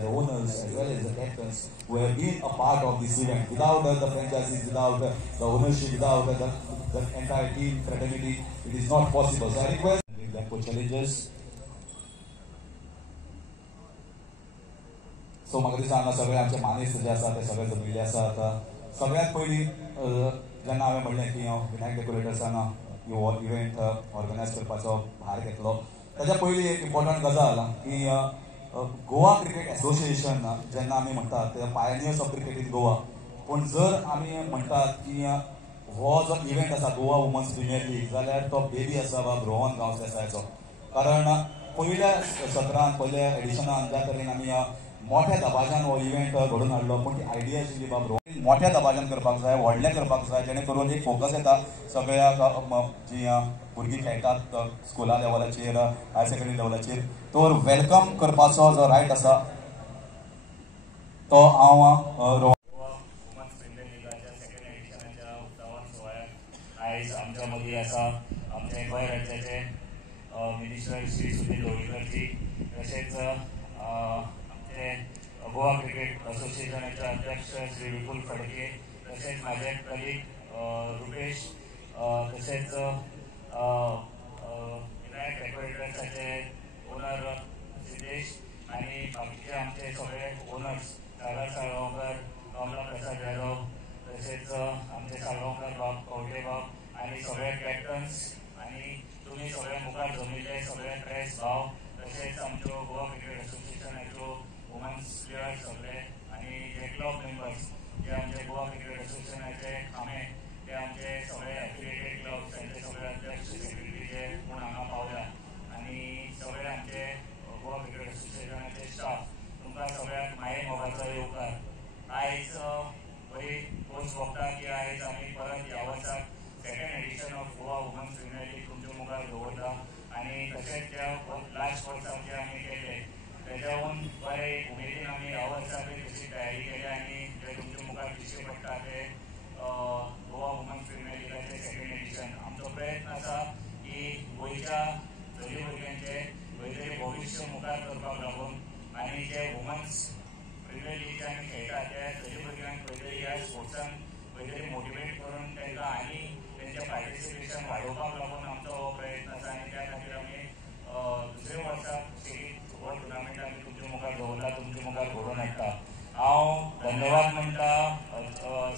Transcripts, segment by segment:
the owners as well as the captains who have been a part of this event. Without the franchises, without the ownership, without the entire team fraternity, it is not possible. So I request the challenges. So म्हाका दिसता हांगा सगळे आमचे मानेस्त जे आसा ते सगळे जमिल्ले आसात. सगळ्यात पयलीं जेन्ना हांवें म्हणलें की विनायक डेकोरेटर्सान हो इव्हेंट ऑर्गनायज करपाचो भार घेतलो, ताच्या पयलीं एक इम्पॉर्टंट गजाल की गोवा क्रिकेट एसोसिएशन जेन्ना आमी म्हणटात ते pioneers of cricket in Goa. पूण जर आमी म्हणटात की हो जो इव्हेंट आसा गोवा वुमन्स प्रिमियर लीग, जाल्यार तो बेबी आसा वा रोहन गांवदेसायचो. कारण पयल्या सत्रांत पयल्या एडिशनान ज्या तरेन आमी मोठ्या दबाज्यान हो इव्हेंट घडोवन हाडलो, पूण ती आयडिया आशिल्ली बाब मोठ्या दबाज्यान करपाक जाय, व्हडलें करपाक जाय, जेणे करून एक फोकस येता सगळ्या जी भुरगीं खेळटात स्कुला लेवलाचेर, हायर सेकंडरी लेवलाचेर. तर वेलकम करपाचो जो रायट आसा तो हांव आयज आमच्या मदीं आसा आमचे गोंय राज्याचे मिनिस्टर श्री सुनील लोलयेकर, तशेंच आमचे गोवा क्रिकेट असोसिएशनाचे अध्यक्ष श्री विपुल फडके, तशेंच माझे कलीग रुपेश, तशेंच विनायक डेकोरेटर्साचे ओनर सिद्धेश आणि बाकीचे आमचे सगळे ओनर्स सागर साळगांवकर, कमला प्रसाद यादव, तसेच आमचे साळगांवकर बाब, कवटे बाब आणि सगळे कॅप्टन्स आणि तुम्ही सगळे मुखार जमिल्ले सगळे प्रेस भाव, तसेच आमच्यो गोवा क्रिकेट असोसिएशनाच्यो वुमन्स प्लेयर्स सगळे आणि जे क्लब मेंबर्स जे आमचे गोवा क्रिकेट असोसिएशनाचे खामे ते आमचे सगळे एफिलिएटेड क्लब्स त्यांचे सगळे अध्यक्ष सेक्रेटरी जे कोण हांगा पावल्या आणि सगळे आमचे गोवा क्रिकेट असोसिएशनाचे स्टाफ, तुमकां सगळ्यांक माये मोगाचो येवकार. आयज बरी गोष्ट भोगता की आयज आमी परत ह्या वर्साक second edition of Goa women's premier league तुमच्या मुखार दवरता आणि तशेंच त्या लास्ट वर्साक जे आमी केले तेज्याहून बरे उमेदीन आमी ह्या वर्साकूय तशी तयारी केल्या आणि जे तुमच्या मुखार दिश्टी पडटा ते गोवा वुमन्स प्रिमियर लीगाचे सेकंड एडिशन. आमचो प्रयत्न आसा की गोंयच्या चली भुरग्यांचे खंय तरी भविश्य मुखार करपाक लागून आणि जे वुमन्स प्रिमियर लीग जे आमी खेळटा त्या चली भुरग्यांक खंय तरी ह्या स्पोर्ट्सान खंय तरी मोटिवेट करून तांकां आनी तेंचें पार्टिसिपेशन वाडोवपाक लागून आमचो हो प्रयत्न आसा आनी त्या खातीर आमी दुसऱ्या वर्साक सेगीत हो टुर्नामेंट आमी तुमच्या मुखार दवरला, तुमच्या मुखार घडोवन हाडटा. हांव धन्यवाद म्हणटा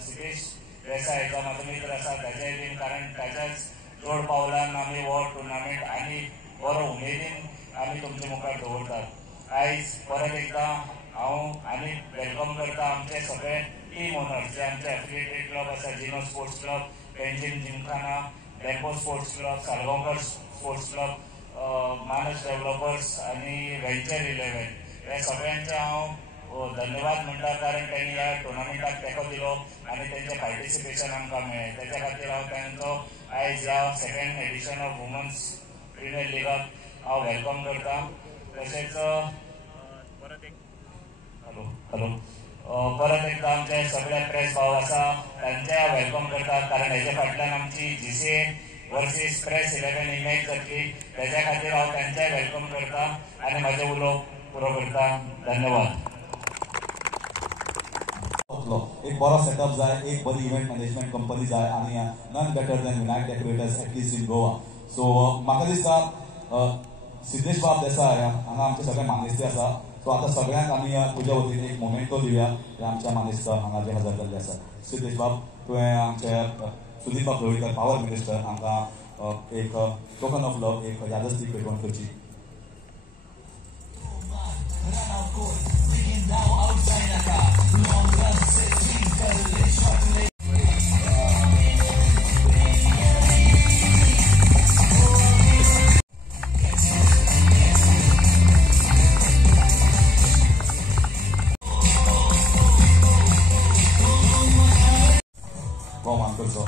सिद्धेश देसाय जो म्हाजो मित्र आसा ताच्याय बीन, कारण ताच्याच जोड पावलान आमी हो टुर्नामेंट आनी बरो उमेदीन आमी तुमच्या मुखार दवरतात. आयज परत एकदां हांव आनी वेलकम करता आमचे सगळे टीम ओनर्स जे आमचे एफिलिएटेड क्लब आसा, जिनो sports club, Panjim gymkhana, Dempo sports club, Salgaocar sports club, Manas developers आणि व्हेंचर 11 हे सगळ्यांचे हांव धन्यवाद म्हणटा, कारण त्यांनी ह्या टुर्नामेंटाक तेंको दिलो आणि तेंचें पार्टिसिपेशन आमकां मेळ्ळें. तेच्या खातीर हांव तांचो आयज ह्या second edition of women's premier लीगाक हांव वेलकम करता. तशेंच परत एकदा आमचे सगळे प्रेस भाव आसा तांचे हांव वेलकम करता, कारण हेजे फाटल्यान आमची GCA वर्सीस प्रेस 11 ही मॅच जातली, तेज्या खातीर हांव तांचेय वेलकम करता आनी म्हाजे उलोवप पुरो करता. धन्यवाद. एक बरो सेटअप जाय, एक बरी इव्हेंट मॅनेजमेंट कंपनी जाय आणि none better than Vinayak decorators at least in Goa. So म्हाका दिसता सिद्धेश बाब देसाय हांगा आमचे सगळे मानेस्ते आसा. सो आता सगळ्यांक आमी तुज्या वतीन एक मोमेंटो दिवया जे आमच्या मानेस्त हांगा जे हजर जाल्ले आसा. सिद्धेश बाब, तुवें आमचे सुनील बाब लोलयेकर पावर मिनिस्टर आमकां एक टोकन ऑफ लव, एक यादस्तीक भेटवण करची. Roman करचो.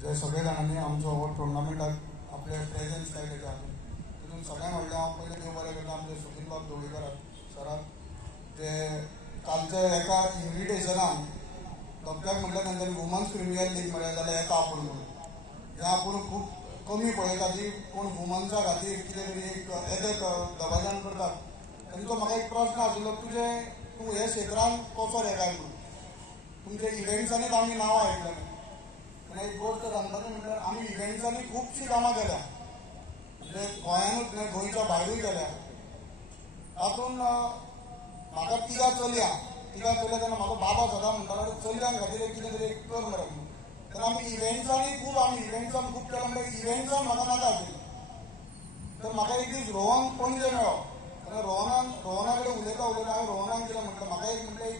जे सगळे जाणांनी आमचो हो टुर्नामेंटाक आपले प्रेझेन्स काय त्याच्या तितून सगळ्यांक व्हडलें हांव पयलें देव बरें करता आमचे सुनील बाब ढवळीकर सराक ते कालच्या एका इन्विटेशनान धबधब्याक म्हटल्यार तांच्यांनी वुमन्स प्रिमियर लीग म्हळ्यार जाल्यार येता आपूण म्हणून हें आपूण खूब कमी पळयता जी कोण वुमन्सा खातीर कितें तरी एक येते दबाजान करतात तांचो म्हाका एक प्रस्न आशिल्लो तूं हे क्षेत्रांत कसो रे काय म्हणून तुमच्या इव्हेंट्सांनीच आमी नांवां आयकलें आनी एक गोश्ट सांगपाचें म्हटल्यार आमी इव्हेंट्सांनी खुबशीं कामां केल्या म्हणजे गोंयांतूच न्हय गोंयच्या भायरूय केल्या तातूंत म्हाका तिगा चलयां तेन्ना म्हाका बाबा सदां म्हणटालो चलयां खातीर एक कितें तरी कर मरे म्हणून तेन्ना आमी इव्हेंट्सान खूब केलां म्हणल्यार इव्हेंट्सान म्हाका नाका आशिल्लें तर म्हाका एक दीस रोहन पणजे मेळ्ळो आनी रोहना कडेन उलयता हांवें रोहनाक कितें म्हटलें म्हाका एक म्हणलें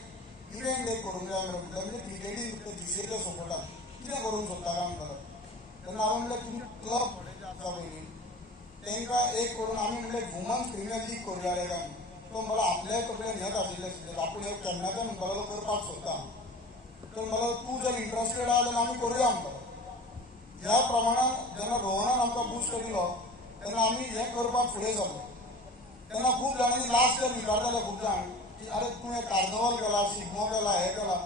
इव्हेंट एक करूंक जाय मरे म्हटलें म्हणजे क्रिकेटीन जीसीएच्या सपोर्टान कितें करूंक सोदता काय म्हणटालो तेन्ना हांवें म्हणलें तुमी क्लब थोडे आसा पयलीं तांकां एक करून आमी म्हणलें वुमन्स प्रिमियर लीग करुया रे काय तो म्हणलो आपले तकलेन हेच आशिल्लें आपूण एक केन्नाच्यान म्हणटालो करपाक सोदता तर म्हणलो तूं जर इंट्रस्टेड आहा जाल्यार आमी करुया म्हणटालो ह्या प्रमाणान जेन्ना रोहनान आमकां बूस्ट दिलो तेन्ना आमी हें करपाक फुडें सरलो तेन्ना खूब जाणांनी लास्ट इयर विचारताले खूब जाण की आरे तूं हें कार्नवल केला शिगमो केला हें केला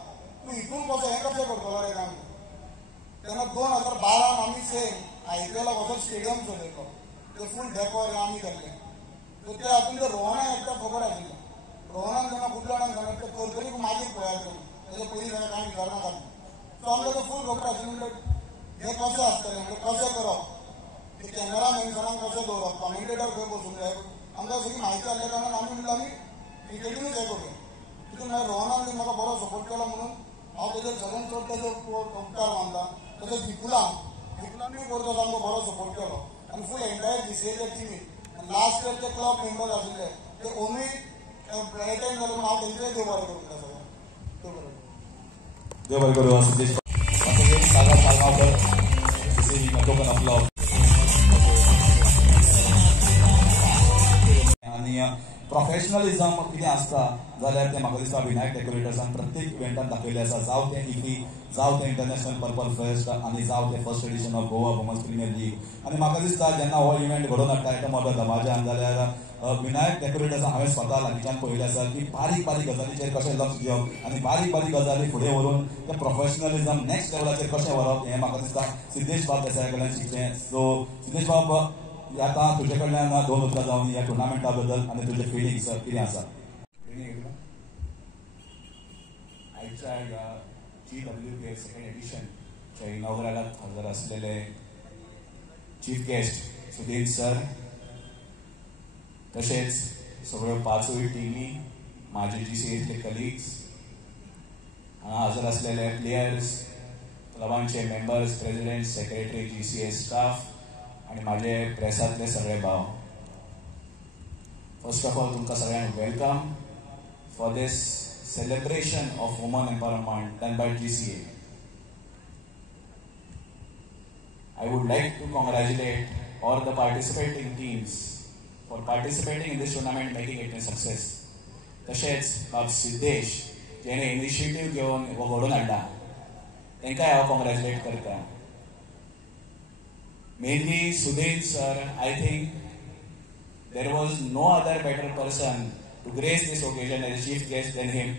तूं हितून कसो हें कशें करतलो रे काय तेन्ना 2012 आमी सेम IPL वचत स्टेडियम चलयलो ते फूल डेकोर आमी केल्लें तर ते हातूंत ते रोहनाक एकदा खबर आशिल्लें रोहनान जेन्ना खूब जाणांक सांगलें ते करतरी मागीर पळयात करून तेजे पयलीं ताणें कांय विचारनाका सो आमकां तो फूल खबर आशिल्लें म्हणल्यार हें कशें आसतलें म्हणजे कशें करप ते कॅमेरामॅन्सांक कशें दवरप कमेंटेटर खंय बसूंक जाय आमकां सगळी म्हायती आसल्या कारणान आमी म्हणलें आमी क्रिकेटीनूच हें करूया तितून मागीर रोहनान म्हाका बरो सपोर्ट केलो म्हणून हांव तेजेर सगळ्यांत चड तेजो उपकार मानता तशेंच विपुलानूय करता तांकां बरो सपोर्ट केलो आनी फूल एंटायर जीसीएच्या टिमीन लास्ट इयर जे क्लब मेंबर आशिल्ले ते ओनूय एटेंड जाले म्हणून हांव तेंचेय देव बरें करता सगळ्यांक देव बरें करूं सिद्धेश सागर साळगांवकर टोकन आपलो आनी प्रोफेशनलिझम कितें आसता जाल्यार तें म्हाका दिसता विनायक डेकोरेटर्सान प्रत्येक इव्हेंटान दाखयलें आसा जावं तें इफ्री जावं तें इंटरनॅशनल पर्पल फेस्ट आनी जावं तें first edition of Goa women's premier league आनी म्हाका दिसता जेन्ना हो इव्हेंट घडोवन हाडटा एका मोठ्या दमाजान जाल्यार विनायक डेकोरेटर्सान हांवें स्वता लागींच्यान पळयलें आसा की बारीक बारीक गजालींचेर कशें लक्ष दिवप आनी बारीक बारीक गजाली फुडें व्हरून तें प्रोफेशनलिझम नेक्स्ट लेवलाचेर कशें व्हरप हें म्हाका दिसता सिद्धेश बाब देसाया कडल्यान शिकचें सो सिद्धेश बाब आता तुजे कडल्यान 2 उतरां जावन ह्या टुर्नामेंटा बद्दल आनी तुजे फिलिंग्स कितें आसा आयच्या ह्या GWPL सेकंड एडिशनच्या इनॉग्रलाक हजर आसलेले चीफ गेस्ट सुधीर सर तशेंच सगळ्यो 5 टिमी माझे GCAतले कलिग्स हांगा हजर आसलेले प्लेयर्स क्लबांचे members president secretary GCA staff आनी माझे प्रेसांतले सगळे भाव फर्स्ट ऑफ ऑल तुमकां सगळ्यांक welcome for this celebration of women empowerment done by GCA. I would like to congratulate all the participating teams for participating in this tournament, making it a success. तशेंच बाब सिद्धेश जेणे initiative घेवन हो घडोवन हाडला तांकांय हांव कॉंग्रॅच्युलेट करता. Mainly Sudhir sir, I think there was no other better person to grace this occasion as a chief guest than him.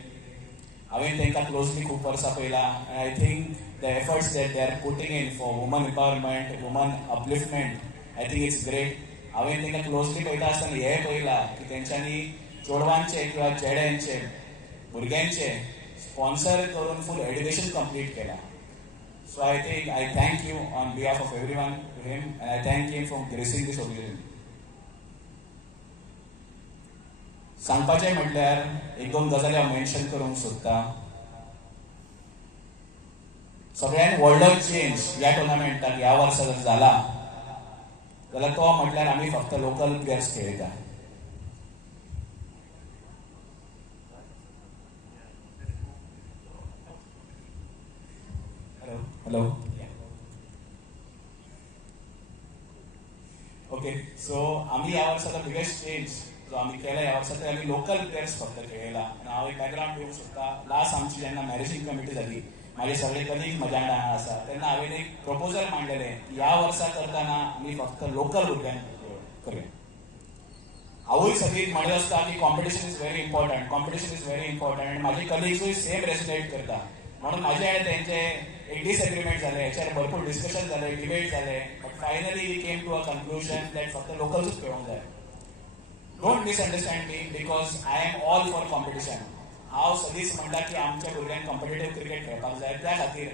हांवें तांकां क्लोजली खूब वर्सां पळयलां आनी I think the efforts that they are putting in for woman empowerment woman upliftment I think it's great. हांवें तांकां closely पळयता आसतना हें पळयलां की तेंच्यांनी चेडवांचे किंवा चेड्यांचे भुरग्यांचे स्पॉन्सर करून फूल एड्युकेशन कंप्लीट केलां. So I think I thank you on behalf of every one to him and I thank him for gracing this occasion. सांगपाचें म्हटल्यार 1-2 गजाली हांव मेन्शन करूंक सोदतां. सगळ्यांत व्हडलो चेंज ह्या टुर्नामेंटाक ह्या वर्सा जर जाला जाल्यार तो म्हटल्यार आमी फक्त लोकल प्लेयर्स खेळटा. Hello okay. सो आमी ह्या वर्साचो बिगेस्ट चेंज जो आमी केला ह्या वर्सा ते आमी लोकल प्लेयर्स फक्त खेळयला. आनी हांव एक बॅकग्रावंड दिवंक सोदता. लास्ट आमची जेन्ना मॅनेजिंग कमिटी जाली माझे सगळे कलीग म्हज्या वांगडा आसा तेन्ना हांवें एक प्रपोजल मांडलेलें ह्या वर्सा करतना आमी फक्त लोकल भुरग्यांक करूया. हांवूय सगळीं म्हणत आसता की competition is very important, competition is very important, आनी म्हाजे कलिग्सूय सेम रेसोनेट करता. म्हणून म्हाजे आनी तेंचे एक डिसएग्रीमेंट जाले, हेचेर भरपूर डिस्कशन जाले, डिबेट जाले, but finally we came to a conclusion that फक्त लोकल्सूच खेळूंक जाय. Don't misunderstand me because I am all for competition. हांव सदींच म्हणटा की आमच्या भुरग्यांक कॉम्पिटेटिव्ह क्रिकेट खेळपाक जाय. त्या खातीर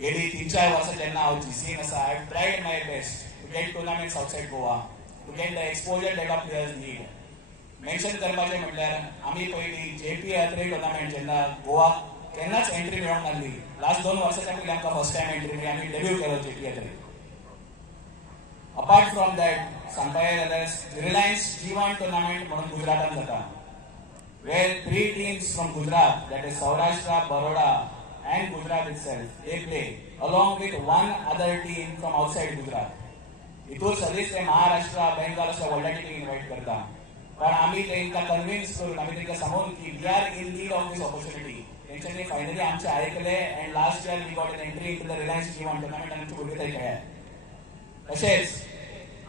गेली 3-4 वर्सां जेन्ना हांव GCN आसा, I have tried my best to get tournaments outside Goa, to get the exposure that of players need. Mention करपाचें म्हटल्यार आमी पयलीं JP यात्रे टुर्नामेंट जेन्ना गोवा केन्नाच एंट्री मेळोंक नासली, लास्ट 2 वर्सांच्या पयलीं आमकां फर्स्ट टायम एंट्री मेळ्ळी, आमी डेब्यू केलो JP यात्रेक. अपार्ट फ्रॉम दॅट सांगपाचें जाल्यार रिलायन्स G1 टुर्नामेंट म्हणून गुजरातांत जाता, where 3 teams from Gujarat, that is Saurashtra, Baroda and Gujarat itself, they play along with one other team from outside Gujarat. हितूर सदींच ते महाराष्ट्र, बेंगाल अशा व्हडल्या टिमी इन्वाइट करता. पण आमी तांकां कन्विन्स करून आमी तांकां सांगून की we are in need of this opportunity. तेंच्यांनी फायनली आमचें आयकलें and last year we got an entry in to the Reliance G1 tournament आनी आमचे भुरगे थंय खेळ्ळ्यात. तशेंच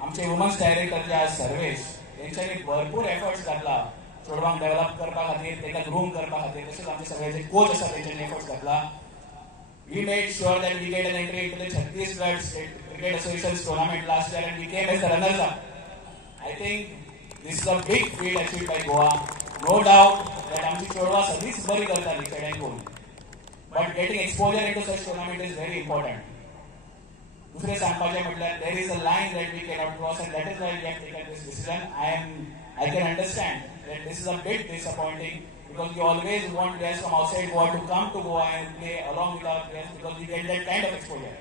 आमचे वुमन्स डायरेक्टर जे आसा सर्वेश, तेंच्यांनी भरपूर एफर्ट्स घातला चेडवांक डेव्हलप करपा खातीर, ताका ग्रूम करपा खातीर. तशेंच आमचे सगळे जे कोच आसा तेंच्यांनी एफर्ट्स घातला. We made sure that we get an entry in to the Chhattisgarh state cricket association tournament last year and we came as the runners up. I think this is a big field achieved by Goa. No doubt that आमची चेडवां सगळींच बरी करतालीं खेड्यांक करून, but getting exposure in to such tournament is very important. दुसरें सांगपाचें म्हटल्यार there is a line that we cannot cross and that is why we have taken this decision. I can understand that this is a bit disappointing because we always want players from outside Goa to come to Goa and play along with our players because we get that kind of exposure.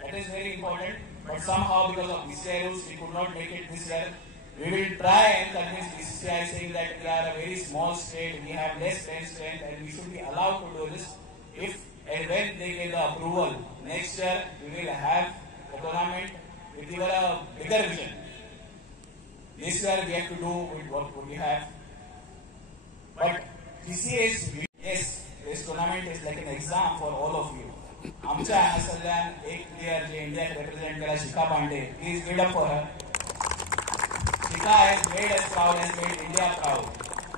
That is very important. But somehow because of BCCI rules we could not make it this year. We will try and convince BCCI saying that we are a very small state, we have less bench strength and we should be allowed to do this. If and when they get the approval, next year we will have a tournament with even a bigger vision. This year we have to do with what we have. But GCA is, yes, this tournament is like an exam for all of you. आमच्या हांगासरल्यान एक player जे इंडियाक represent केला, Shikha Pandey, please give up for her. Shikha has made us proud, has made India proud.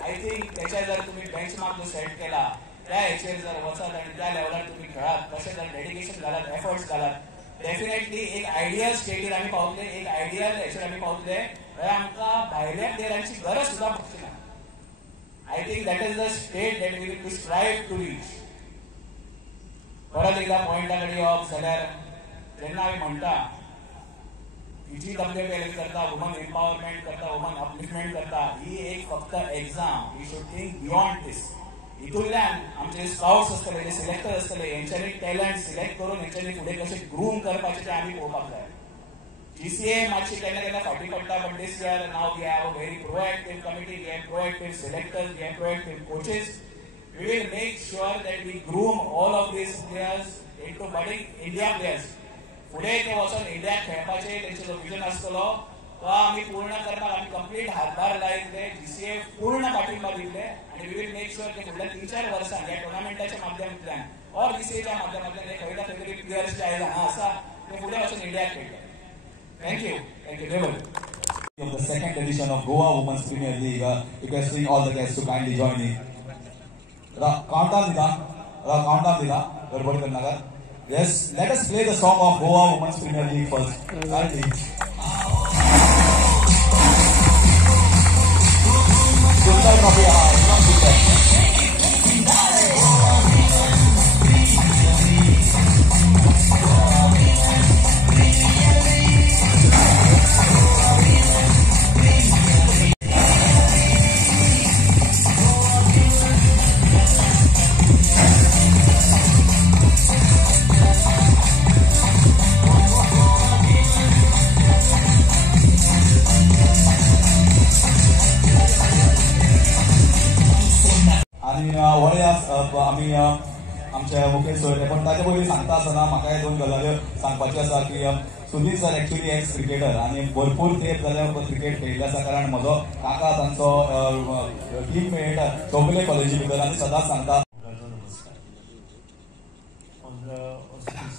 I think त्याच्या जर तुम्ही benchmark जो set केला त्या हेचेर जर वचत आणि त्या लेवलार तुम्ही खेळात, तशें जर डेडिकेशन घालात, एफर्ट्स घालात, डेफिनेटली एक आयडियल स्टेटीर आमी पावतले, एक आयडियल हेचेर आमी पावतले. आमकां भायल्या प्लेयरांची गरज सुद्दां पडची ना. I think that is the state that we need to strive to reach. परत एकदा पॉइंटा कडेन येवप जाल्यार जेन्ना आमी म्हणटा GWPL करता, वुमन एम्पावरमेंट करता, वुमन अपलिफ्टमेंट करता, ही एक फक्त exam. We should think beyond this. हितूंतल्यान आमचे स्काउट्स आसतले, जे सिलेक्टर आसतले, हेंच्यांनी टॅलंट सिलेक्ट करून हेंच्यांनी फुडें कशें ग्रूम करपाचें तें आमी पळोवपाक जाय. GCA मातशी केन्ना केन्ना फाटी पडटा, but this year now we have a very proactive committee, we have proactive selectors, we have proactive coaches. We will make sure that we groom all of these players into budding India players. फुडें ते वचून इंडियाक खेळपाचें तेंचो जो vision आसतलो तो आमी पूर्ण करपाक आमी कंप्लीट हातभार लायतले. GCA पूर्ण पाठिंबा दितले आनी वी विल मेक शुअर की फुडल्या 3-4 वर्सां ह्या टुर्नामेंटाच्या माध्यमांतल्यान ऑर GCAच्या माध्यमांतल्यान खंय ना खंय तरी प्लेयर्स जे आयज हांगा आसा ते फुडें वचून इंडियाक खेळटले. Thank you. Thank you, Deval. Of the second edition of Goa Women's Premier League, requesting all the guests to kindly join in. Countdown dida. Garbad karna kar. Yes, let us play the song of Goa Women's Premier League first. Kindly. Sundar Trophy, not Sundar. आमी आमचे मुखेल सोयरे, पण ताचे पयलीं सांगता आसतना म्हाका हे 2 गजाल्यो सांगपाच्यो आसा की Sunil sir actually x cricketer आनी भरपूर तेंप जाल्यार क्रिकेट खेळिल्ले आसा. कारण म्हजो काका तांचो टीम मेट चौगुले कॉलेजी भितर आनी सदांच सांगता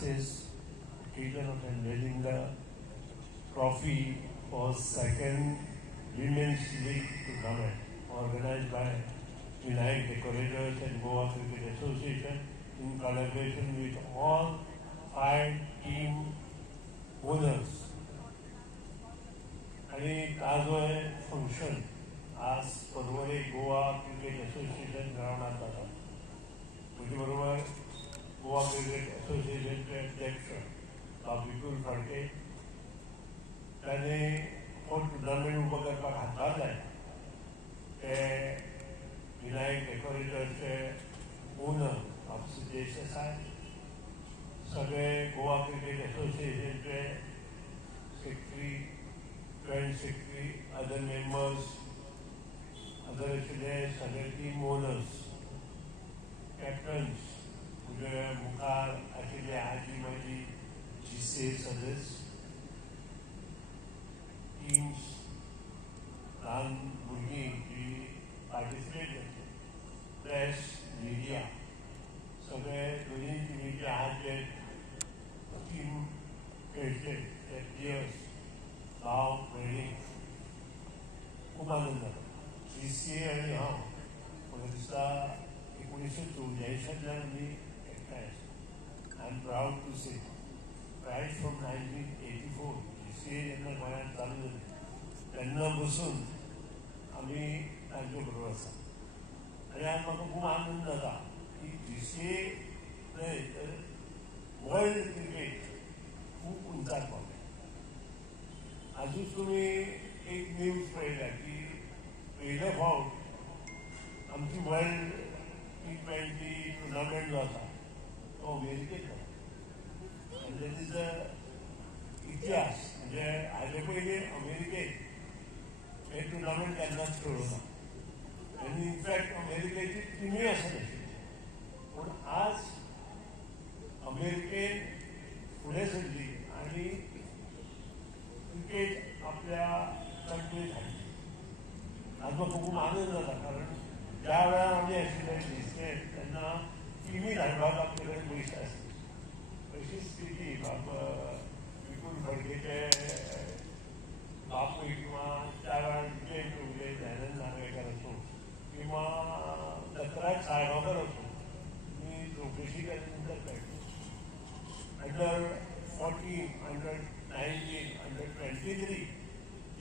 this occasion of unveiling the trophy for second Women's League tournament organized by Vinayak Decorators and Goa Cricket Association in collaboration with all 5 team owners. आणि आज फंक्शन आज परवडे गोवा क्रिकेट असोसिएशन ग्राउंडात जाता. तुझे बरोबर गोवा क्रिकेट असोसिएशनचे अध्यक्ष विपुल फडके ताणे हो टुर्नामेंट उबो करपाक हातभार लायला. ते विनायक डेकोरेटरचे ओनर सिद्धेश देसाय, सगळे गोवा क्रिकेट असोसिएशनचे secretary, joint secretary, other members, other सगळे टीम ओनर्स, कॅप्टन्स, तुझे मुखार आशिल्ले आजी माजी GCA सदस्य, टीम्स, ल्हान भुरगीं जी पार्टिसिपेट जातली, प्रेस, मिडिया, सगळे दोनूय टिमीचे आज जे टीम खेळटले ते प्लेयर्स, भाव भयणी, खूब आनंद जाता. GCA आनी हांव म्हाका दिसता 1984 आमी एकठांय आशिल्ले. I am proud to say right from 1984 GCA जेन्ना गोंयांत चालू जाली तेन्ना बसून आमी तांचे बरोबर आसा. आनी आज म्हाका खूब आनंद जाता की GCA न्हय तर वर्ल्ड क्रिकेट खूब उंचार पावलें. आजूच तुम्ही एक न्यूज पळयल्या की पयले फावट आमची वर्ल्ड T20 टुर्नामेंट जो आसा तो अमेरिकेंत जाता. आनी दॅट इज द इतिहास. म्हणजे हाजे पयलीं अमेरिकेंत हे टुर्नामेंट केन्नाच खेळूं ना. आनी इनफॅक्ट अमेरिकेची टिमी आसनाशिल्ली. पूण आज अमेरिकेन फुडें सरली आनी क्रिकेट आपल्या कंट्रीत हाडली. आज म्हाका खूब आनंद जाता कारण ज्या वेळार आमी आशिल्ले GCA तेन्ना टिमी धाडपाक आमचे कडेन पयशे आसले. अशी स्थिती विपुल फडकेचे बापूय किंवा त्या वेळार विजय चौगुले, दयानंद नार्वेकर आसूं किंवा दत्तराज साळगांवकर आसूं, मी चवकशी केले नंतर कळ्ळें अंडर 14, अंडर 19, अंडर 23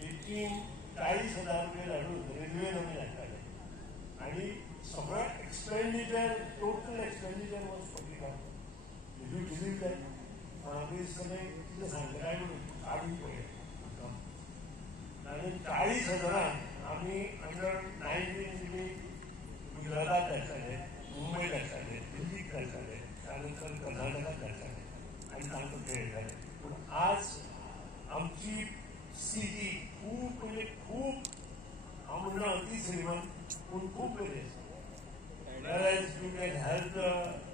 ही टीम 40,000 रुपये धाडून रेल्वेन आमी धाडटाले. आनी सगळो expenditure, total expenditure was 40,000. Did you believe that? म्हाका दिसता कितें सांगता काय म्हणून काडून पळय. आनी 40,000 आमी अंडर 19 तुमी गुजरातात धाडटाले, मुंबय धाडटाले, दिल्लीक धाडटाले, त्यानंतर कर्नाटकात धाडटाले आनी तांकां खेळटाले. पूण आज आमची स्थिती खूब म्हणजे खूब, हांव म्हणना अति श्रीमंत, पूण खूब बरी आसा. Whereas you can help the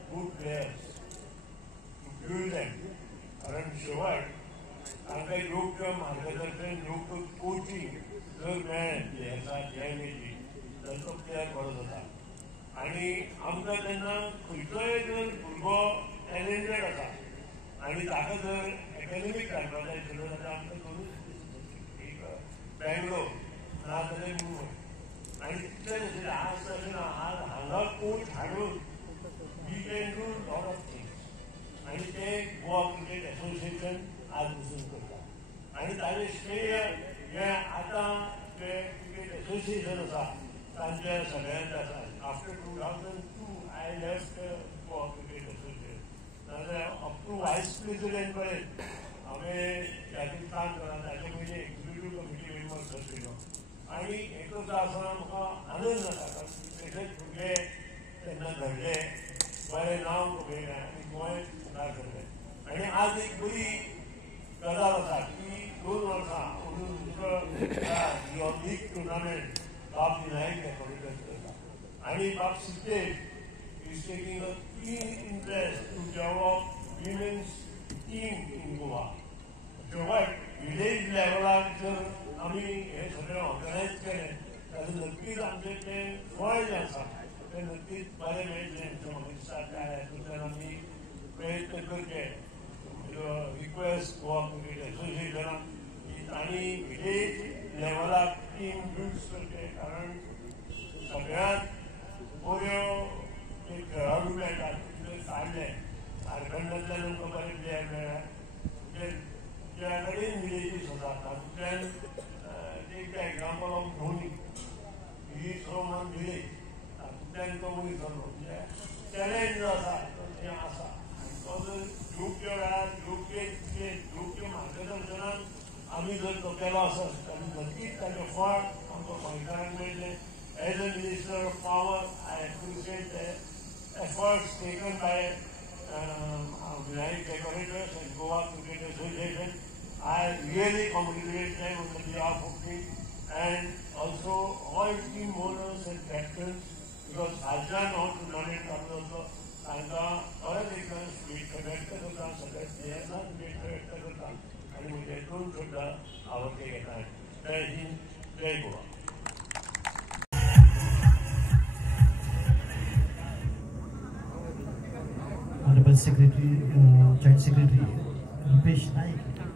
good players to build them. कारण शेवट तांकां योग्य मार्गदर्शन, योग्य कोचिंग जर मेळ्ळें प्लेयर्साक ह्या वेळी तर तो प्लेयर बरो जाता. आनी आमकां तेन्ना खंयचोय जर भुरगो टॅलेंटेड आसा आनी ताका जर एकाडेमीक धाडपाक जाय आशिल्लो जाल्यार आमकां दोनूच एक बेंगलोर ना जाल्यार मुंबय. आनी तितलेंच आशिल्लें. आज तशें ना. आज हांगा कोच हाडून we can do lot of things. आनी ते गोवा क्रिकेट असोसिएशन आज पसून करता. आनी ताजें श्रेय हें आतां जे क्रिकेट असोसिएशन आसा तांच्या सगळ्यांत आसा. After 2002 I left Goa cricket association. नाजाल्यार अप टू वायस प्रेसिडेंट पर्यंत हांवें तातूंत काम केलां. ताचे पयलीं एक्झिक्युटीव कमिटी मेंबर आशिल्लो. आनी हें करता आसतना म्हाका आनंद जाता कारण क्रिकेट भुरगे तेन्ना घडले, बरें नांव कमयलें आनी गोंय फुडार सरलें. आनी आज एक बरी गजाल आसा की 2 वर्सां अंदून लीग टुर्नामेंट बाब विनायक डेकोरेटर्स करता. आनी बाब Siddhesh is taking a keen interest to develop women's team in Goa. शेवट विलेज लेवलार जर आमी हे सगळें ऑर्गनायज केलें जाल्यार नक्कीच आमचें तें फळ जें आसा तें नक्कीच बरें मेळटलें अशें म्हाका दिसता. त्या हेतूंतल्यान आमी प्रयत्न करचे रिक्वेस्ट गोवा क्रिकेट एसोसिएशनाक की तांणी विलेज लेवलाक टीम बिल्ड करचे, कारण सगळ्यात बऱ्यो जे खेळाडू मेळटात तितले काडले झारखंडांतल्यान आमकां बरे प्लेयर मेळ्ळे त्या कडेन विलेजीस आसात तातूंतल्यान take the example of Dhoni he from one village तातूंतल्यान तो वयर सरलो म्हणजे चॅलेंज जो आसा तो तें आसा आनी तो जर योग्य वेळार योग्य मार्गदर्शनान आमी जर तो केलो आसत जाल्यार नक्कीच ताचें फळ आमकां गोंयकारांक मेळटलें. As a Minister of Power, I appreciate the efforts taken by Vinayak Decorators and Goa Cricket Association. I really congratulate them on the behalf of me and also all team owners and captains, because Ajahn how to run it also. तांकां परत एकदा speed व्यक्त करता, सगळ्या प्लेयर्सांना speed व्यक्त करता आनी म्हजे हितून सुद्दां आवडटे घेता. जय हिंद, जय Goa. Honorable Secretary, Joint Secretary Rupesh Naik.